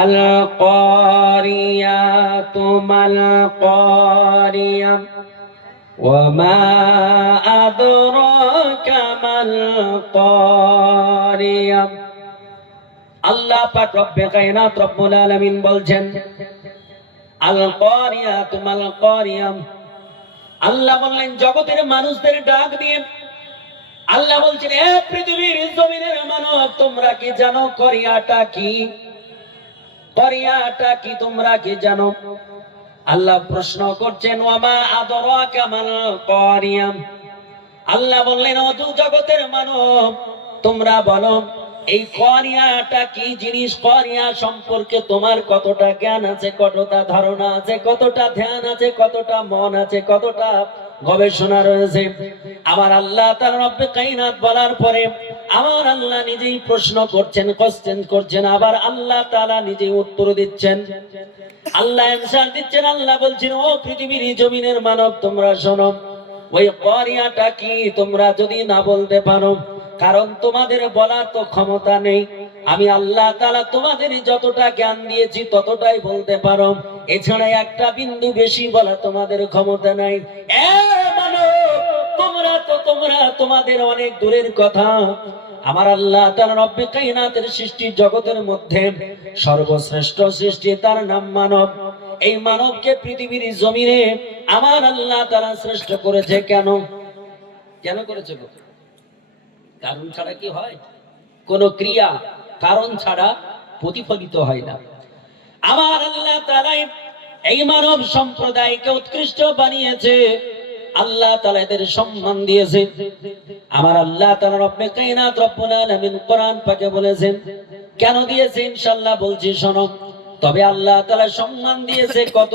আল ক্বারিয়াতু মাল ক্বারিয়া ওয়া মা আদরাকা মাল ক্বারিয়া। আল্লাহ পাক রব্বে কায়নাত রব্বুল আলামিন বলছেন আল ক্বারিয়াতু মাল ক্বারিয়া। আল্লাহ বললেন জগতের মানুষদের ডাক দিয়ে আল্লাহ বলছেন, এ পৃথিবীর জমিনের মানব, তোমরা কি জানো ক্বারিয়াটা কি? ক্বারিয়াটা কি তোমরা কি জানো? আল্লাহ প্রশ্ন করছেন, ওয়া মা আদরাকা মাল ক্বারিয়া। আল্লাহ বললেন, ও জগতের মানব, তোমরা বলো এই ক্বারিয়াটা কি জিনিস? ক্বারিয়া সম্পর্কে তোমার কতটা জ্ঞান আছে, কতটা ধারণা আছে, কতটা ধ্যান আছে, কতটা মন আছে, কতটা গবেষণা রয়েছে? আমার আল্লাহ তাআলা রব্বে কায়নাত বলার পরে আমার আল্লাহ নিজেই প্রশ্ন করছেন, কোশ্চেন করছেন, আবার আল্লাহ তাআলা নিজেই উত্তর দিচ্ছেন, আল্লাহ অ্যানসার দিচ্ছেন। আল্লাহ বলছেন, ও পৃথিবীর জমিনের মানব, তোমরা শোনো, ওই ক্বারিয়াটা কি তোমরা যদি না বলতে পারো, কারণ তোমাদের বলার তো ক্ষমতা নেই, আমি আল্লাহ তাআলা তোমাদের যতটা জ্ঞান দিয়েছি ততটাই বলতে পারো, এছাড়া একটা বিন্দু বেশি বলা তোমাদের ক্ষমতা নাই। এ মানব, তোমরা তোমাদের অনেক দূরের কথা। আমার আল্লাহ তাআলা রব্বে কায়নাতের সৃষ্টি জগতের মধ্যে সর্বশ্রেষ্ঠ সৃষ্টি, তার নাম মানব। এই মানবকে পৃথিবীর জমিনে আমার আল্লাহ তাআলা শ্রেষ্ঠ করেছে। কেন কেন করেছে? কারণ ছাড়া কি হয়? কোন ক্রিয়া কারণ ছাড়া প্রতিফলিত হয় না। আমার আল্লাহ তাআলা এই মানব সম্প্রদায়কে উৎকৃষ্ট বানিয়েছে, আল্লাহ তাআলা এদের সম্মান দিয়েছে। আমার আল্লাহ তাআলা রব্বে কায়নাত রব্বুল আলামিন কোরআন পাকে বলেছেন, কেন দিয়েছে ইনশাআল্লাহ বলছি শোনো। তবে আল্লাহ তাআলা সম্মান দিয়েছে কত,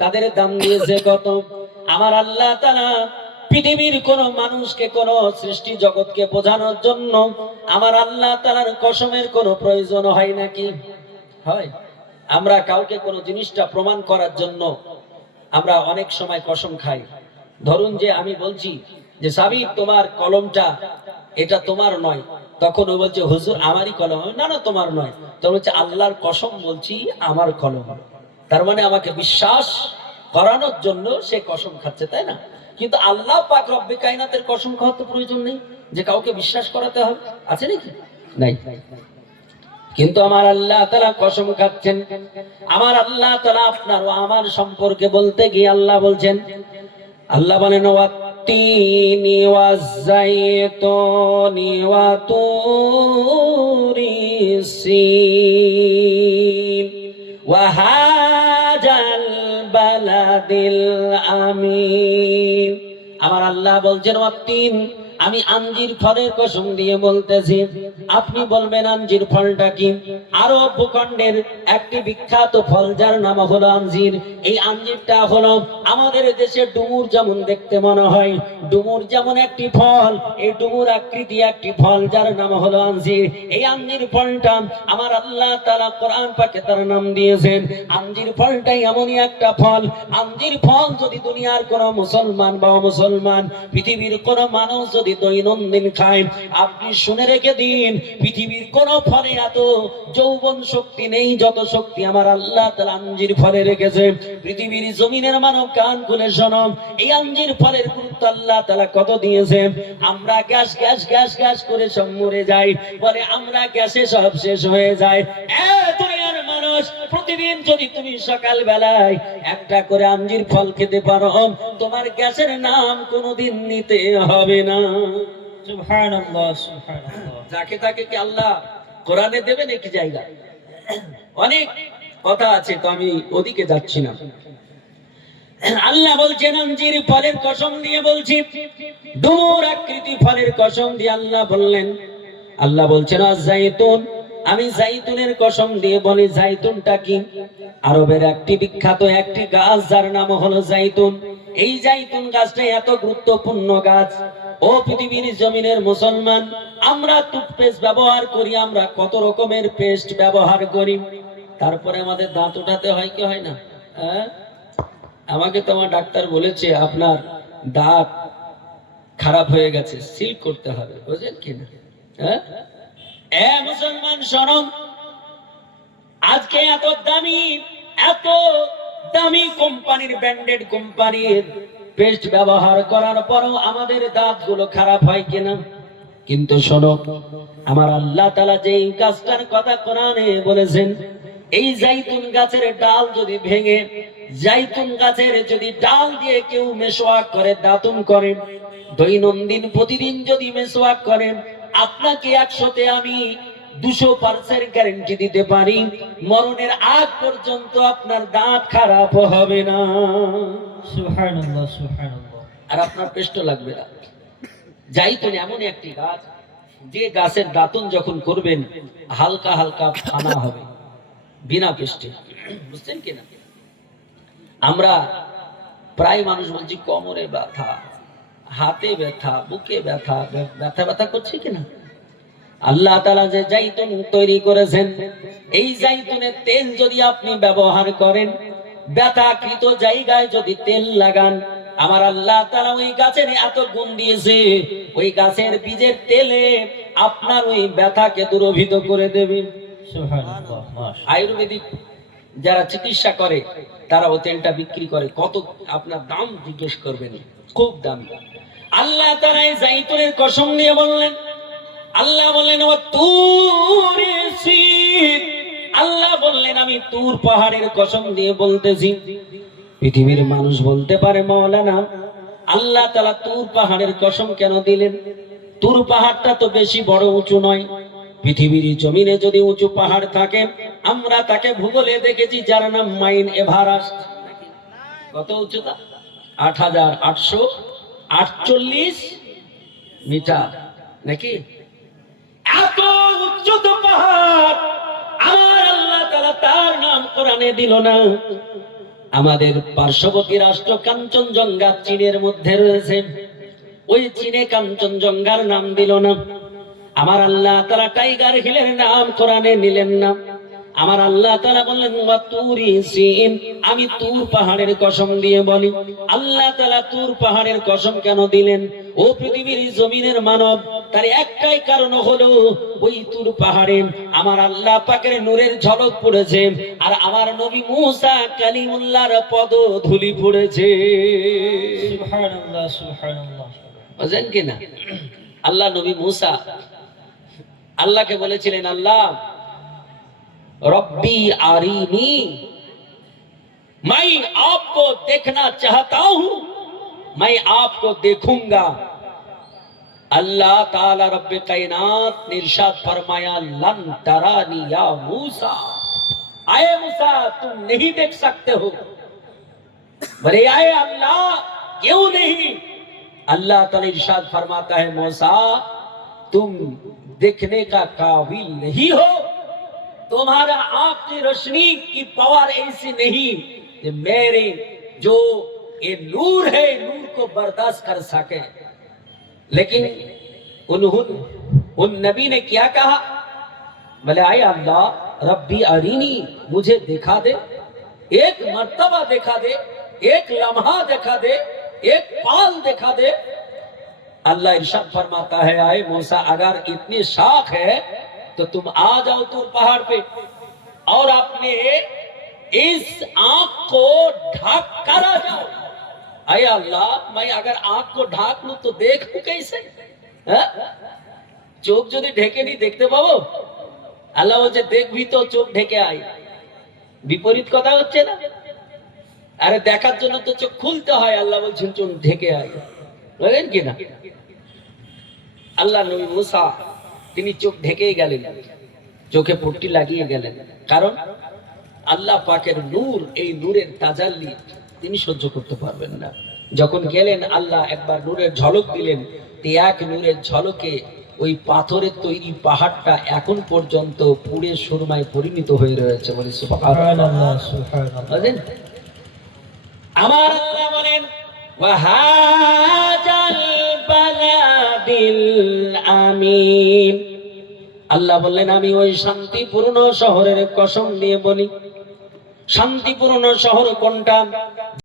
তাদের দাম দিয়েছে কত। আমার আল্লাহ তাআলা পৃথিবীর কোন মানুষকে, কোন সৃষ্টি জগৎকে বোঝানোর জন্য আমার আল্লাহ তাআলার কসমের কোনো প্রয়োজন হয় নাকি? হয়? আমরা কাউকে কোনো জিনিসটা প্রমাণ করার জন্য আমরা অনেক সময় কসম খাই। ধরুন যে আমি বলছি যে সাবির, তোমার কলমটা এটা তোমার নয়, তখন ও বলছে হুজুর আমারই কলম। না না, তোমার নয়। তখন বলছে আল্লাহর কসম বলছি আমার কলম। তার মানে আমাকে বিশ্বাস করানোর জন্য সে কসম খাচ্ছে, তাই না? কিন্তু আল্লাহ পাক রব্বে কায়নাতের কসম খাওয়ার তো প্রয়োজন নেই যে কাউকে বিশ্বাস করাতে হবে, আছে নাকি? নাই। কিন্তু আমার আল্লাহ তাআলা কসম খাচ্ছেন। আমার আল্লাহ তাআলা আপনার ও আমার সম্পর্কে বলতে গিয়ে আল্লাহ বলছেন, আল্লাহ বলেন, ওয়াত্তিনি ওয়াজ্জাইতুনি ওয়া তুরি সিন ওয়া হাজাল বালাদিল আমিন। আমার আল্লাহ বলছেন, ওয়াত্তিন, আমি আঞ্জির ফলের কসম দিয়ে বলতেছি। আপনি বলবেন আঞ্জির ফলটা কি? আরব ভূখণ্ডের একটি বিখ্যাত ফল যার নাম হলো আঞ্জির। এই আঞ্জিরটা হলো আমাদের দেশে ডুমুর যেমন দেখতে মনে হয়, ডুমুর যেমন একটি ফল, এই ডুমুর আকৃতি একটি ফল যার নাম হলো আঞ্জির। এই আঞ্জির ফলটা আমার আল্লাহ তাআলা কোরআন পাকে তার নাম দিয়েছেন। আঞ্জির ফলটাই এমনই একটা ফল, আঞ্জির ফল যদি দুনিয়ার কোন মুসলমান বা অমুসলমান, পৃথিবীর কোন মানুষ যদি দৈনন্দিন খায়, আপনি শুনে রেখে দিন, পৃথিবীর কোন ফলে এত যৌবন শক্তি নেই যত শক্তি আমার আল্লাহ তাআলা আঞ্জির ফলে রেখেছে। পৃথিবীর জমিনের মানব কান খুলে শোনো, এই আঞ্জির ফলের গুরুত্ব আল্লাহ তাআলা কত দিয়েছে। আমরা গ্যাস গ্যাস গ্যাস গ্যাস করে সব মরে যাই, বলে আমরা গ্যাসে সব শেষ হয়ে যায়। দুনিয়ার মানুষ, প্রতিদিন যদি তুমি সকাল বেলায় একটা করে আঞ্জির ফল খেতে পারো, তোমার গ্যাসের নাম কোনোদিন নিতে হবে না। সুবহানাল্লাহ, সুবহানাল্লাহ। যাকে তাকে কি আল্লাহ কোরআনে দেবে নাকি জায়গা? অনেক কথা আছে, তো আমি ওদিকে যাচ্ছি না। আল্লাহ বলছেন আঞ্জির ফলের কসম দিয়ে বলছি, ডুমুর আকৃতি ফলের কসম দিয়ে আল্লাহ বললেন। আল্লাহ বলছেন আজ-জাইতুন, আমি জাইতুনের কসম দিয়ে বলি। জাইতুনটা কি? আরবের একটি বিখ্যাত একটি গাছ যার নাম হলো জাইতুন। এই জাইতুন গাছটা এত গুরুত্বপূর্ণ গাছ। ও পৃথিবীর জমিনের মুসলমান, আমরা টুথপেস্ট ব্যবহার করি, আমরা কত রকমের পেস্ট ব্যবহার করি, তারপরে আমাদের দাঁত উঠাতে হয় কি হয় না? আমাকে তো আমার ডাক্তার বলেছে আপনার দাঁত খারাপ হয়ে গেছে, সিল করতে হবে, বুঝলেন কিনা? মুসলমান শোনো, আজ আজকে এত দামি কোম্পানির, ব্র্যান্ডেড কোম্পানির পেস্ট ব্যবহার করার পরও আমাদের দাঁতগুলো খারাপ হয় কিনা? কিন্তু শোনো, আমার আল্লাহ তাআলা যেই গাছটার কথা কোরআনে বলেছেন, এই জাইতুন গাছের ডাল যদি ভেঙে, জাইতুন গাছের যদি ডাল দিয়ে কেউ মেশওয়াক করে, দাতুন করে, দৈনন্দিন প্রতিদিন যদি মেশওয়াক করে, আপনাকে 100তে আমি 200% গ্যারান্টি দিতে পারি, মরণের আগ পর্যন্ত আপনার দাঁত খারাপ হবে না। সুবহানাল্লাহ, সুবহানাল্লাহ। আর আপনার পেস্ট লাগবে না। জাইতুন এমন একটি গাছ, যে গাছের দাতুন যখন করবেন হালকা হালকা ফানা হবে, বিনা পেস্টে। বুঝছেন কিনা? আমরা প্রায় মানুষ বলছি কোমরে ব্যথা, হাতে ব্যথা, বুকে ব্যথা, ব্যথা ব্যথা করছে কিনা? আল্লাহ তাআলা যে জাইতুন তৈরি করেছেন, এই জাইতুনের তেল যদি আপনি ব্যবহার করেন, ব্যথাকৃত জায়গায় যদি তেল লাগান, আমার আল্লাহ তাআলা ওই গাছের এত গুণ দিয়েছে, ওই গাছের বীজের তেলে আপনার ওই ব্যথাকে দূরীভূত করে দেবে। সুবহানাল্লাহ, মাশাআল্লাহ। আয়ুর্বেদিক যারা চিকিৎসা করে তারা ওই তেলটা বিক্রি করে, কত আপনার দাম জিজ্ঞেস করবেন, খুব দামি। আল্লাহ তাআলা এই জাইতুনের কসম নিয়ে বললেন, আল্লাহ বললেন ও তুর সিন, আল্লাহ বললেন আমি তুর পাহাড়ের কসম দিয়ে বলতেছি। পৃথিবীর মানুষ বলতে পারে, মাওলানা আল্লাহ তাআলা তুর পাহাড়ের কসম কেন দিলেন? তুর পাহাড়টা তো বেশি বড় উঁচু নয়। পৃথিবীর জমিনে যদি উঁচু পাহাড় থাকে, আমরা তাকে ভূগোলে দেখেছি যার নাম মাউন্ট এভারেস্ট। কত উচ্চতা? 8848 মিটার নাকি? এত উচ্চত পাহাড় আমার আল্লাহ তাআলা তার নাম কোরআনে দিল না। আমাদের পার্শ্ববর্তী রাষ্ট্র কাঞ্চনজঙ্ঘা চীনের মধ্যে রয়েছে, ওই চীনে কাঞ্চনজঙ্ঘার নাম দিল না। আমার আল্লাহ তাআলা টাইগার হিলের নাম কোরআনে নিলেন না। আমার আল্লাহ তাআলা বললেন ওয়া তুরি সিন, আমি তুর পাহাড়ের কসম দিয়ে বলি। আল্লাহ তাআলা তুর পাহাড়ের কসম কেন দিলেন? ও পৃথিবীর জমিনের মানব, তার একটাই কারণ হলো ওই তুর পাহাড়ে আমার আল্লাহ পাকের নূরের ঝলক পড়েছে, আর আমার নবী মুসা কালিমুল্লাহর পদধূলি পড়েছে। সুবহানাল্লাহ, সুবহানাল্লাহ। বুঝেন কিনা? আল্লাহ নবী মুসা আল্লাহকে বলেছিলেন, আল্লাহ रब्बी आरीनी, मैं आपको देखना चाहता हूं, मैं आपको देखूंगा। अल्लाह ताला रब्बे कायनात ने इरशाद फरमाया, लन तरानी या मूसा, आए मूसा तुम नहीं देख सकते हो। बोले आए अल्लाह क्यों नहीं? अल्लाह ताला इरशाद फरमाता है, मूसा तुम देखने का काबिल नहीं हो, तुम्हारा आंख की रोशनी की पावर ऐसी नहीं कि मेरे जो ये नूर है, नूर को बर्दाश्त कर सके। लेकिन उन नबी ने क्या कहा? बोले आए अल्लाह रब्बी अरीनी, मुझे दिखा दे, एक मर्तबा दिखा दे, एक लम्हा दिखा दे, एक पाल दिखा दे। अल्लाह इरशाद फरमाता है, आए मूसा अगर इतनी शाख है तो तुम आ जाओ तुर पहाड़ पे और अपने इस आंख को ढक कर आ जाओ। अरे अल्लाह, मैं अगर आंख को ढाक लूं तो देखूं कैसे? चोख যদি ঢেকে নি দেখতে পাবো? আল্লাহ বলছে দেখবি তো চোখ ঢেকে আয়। বিপরীত কথা হচ্ছে না? আরে দেখার জন্য তো চোখ খুলতে হয়, আল্লাহ বলছেন চোখ ঢেকে আয়। বুঝলেন কিনা? আল্লাহ নবী মুসা তিনি চোখ ঢেকেই গেলেন, চোখে পট্টি লাগিয়ে গেলেন, কারণ আল্লাহ পাকের নূর, এই নূরের তাজাল্লি তিনি সহ্য করতে পারবেন না। যখন গেলেন আল্লাহ একবার নূরের ঝলক দিলেন, এক নূরের ঝলকে ওই পাথরের তৈরি পাহাড়টা এখন পর্যন্ত পুড়ে সুরমায় পরিণত হয়ে রয়েছে। বলে সুবহানাল্লাহ, সুবহানাল্লাহ। আমার আল্লাহ বলেন ওয়াহাজাল বালাদিল আমিন, আল্লাহ বললেন আমি ওই শান্তিপূর্ণ শহরের কসম দিয়ে বলি। শান্তিপূর্ণ শহর কোনটা?